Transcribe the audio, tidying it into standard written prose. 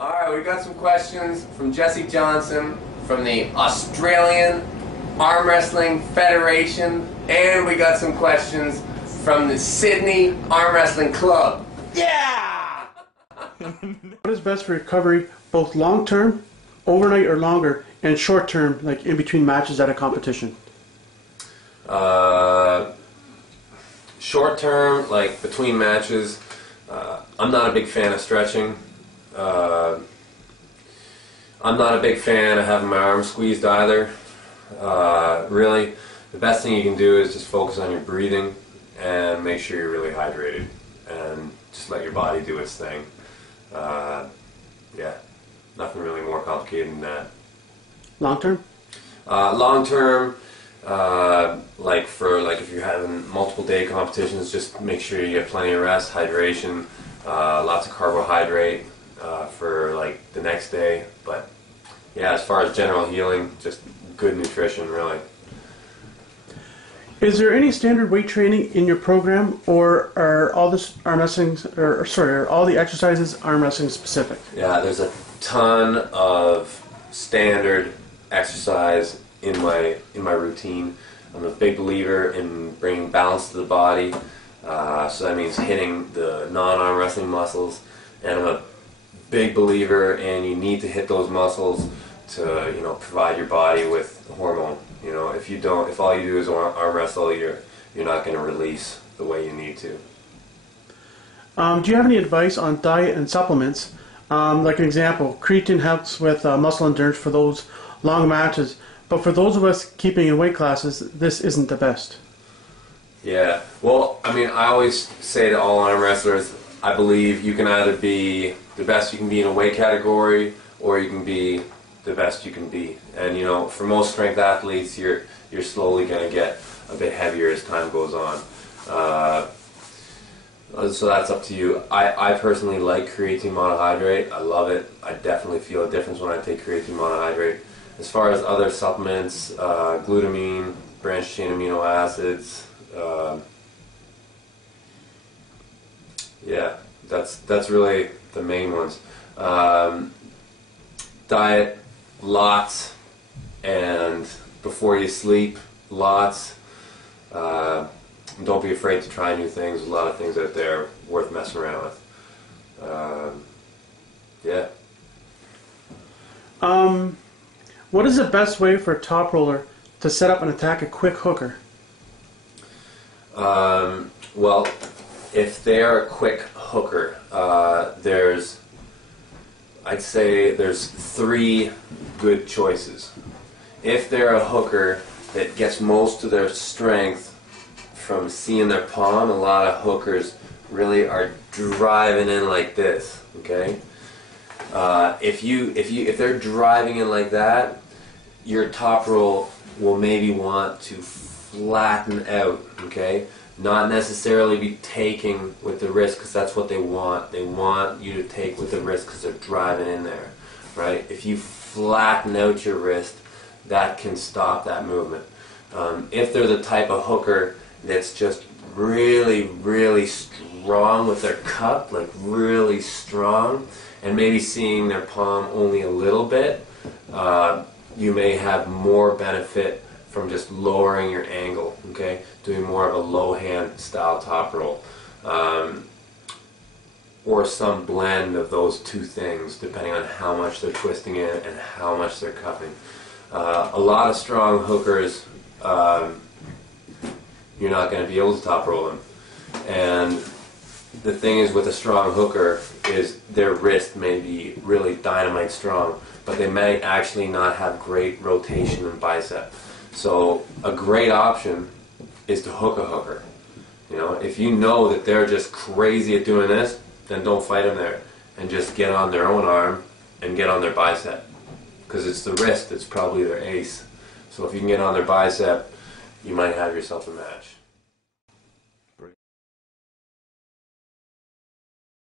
Alright, we got some questions from Jesse Johnson from the Australian Arm Wrestling Federation, and we got some questions from the Sydney Armwrestling Club. Yeah! What is best for recovery, both long-term, overnight or longer, and short-term, like in between matches at a competition? Short-term, like between matches, I'm not a big fan of stretching. I'm not a big fan of having my arms squeezed either. Really, the best thing you can do is just focus on your breathing and make sure you're really hydrated and just let your body do its thing. Yeah, nothing really more complicated than that. Long term? Long term, like if you're having multiple day competitions, just make sure you get plenty of rest, hydration, lots of carbohydrate for like the next day. But yeah, as far as general healing, just good nutrition, really. Is there any standard weight training in your program, or are all this arm wrestling, are all the exercises arm wrestling specific? Yeah, there's a ton of standard exercise in my routine. I'm a big believer in bringing balance to the body, so that means hitting the non-arm wrestling muscles, and I'm a big believer in you need to hit those muscles to provide your body with hormone. If all you do is arm wrestle, you're not going to release the way you need to. Do you have any advice on diet and supplements? Like an example, creatine helps with muscle endurance for those long matches, but for those of us keeping in weight classes, this isn't the best. Yeah, well, I mean, I always say to all arm wrestlers, I believe you can either be the best you can be in a weight category, or you can be the best you can be. And for most strength athletes, you're slowly going to get a bit heavier as time goes on. So that's up to you. I personally like creatine monohydrate. I love it. I definitely feel a difference when I take creatine monohydrate. As far as other supplements, glutamine, branched chain amino acids, yeah, that's really the main ones. Diet, lots, and before you sleep, lots. Don't be afraid to try new things. There's a lot of things out there worth messing around with. Yeah. What is the best way for a top roller to set up and attack a quick hooker? Well, if they're a quick hooker, I'd say there's 3 good choices. If they're a hooker that gets most of their strength from seeing their palm, a lot of hookers really are driving in like this. Okay. If they're driving in like that, your top roll will maybe want to flatten out. Okay. Not necessarily be taking with the wrist, because that's what they want. They want you to take with the wrist because they're driving in there, right? If you flatten out your wrist, that can stop that movement. If they're the type of hooker that's just really, really strong with their cup, like really strong, and maybe seeing their palm only a little bit, you may have more benefit from just lowering your angle, okay? Doing more of a low hand style top roll. Or some blend of those 2 things, depending on how much they're twisting in and how much they're cupping. A lot of strong hookers, you're not going to be able to top roll them. And the thing is with a strong hooker is their wrist may be really dynamite strong, but they may actually not have great rotation in bicep. So a great option is to hook a hooker. If you know that they're just crazy at doing this, then don't fight them there, and just get on their own arm and get on their bicep, because it's the wrist that's probably their ace. So if you can get on their bicep, you might have yourself a match.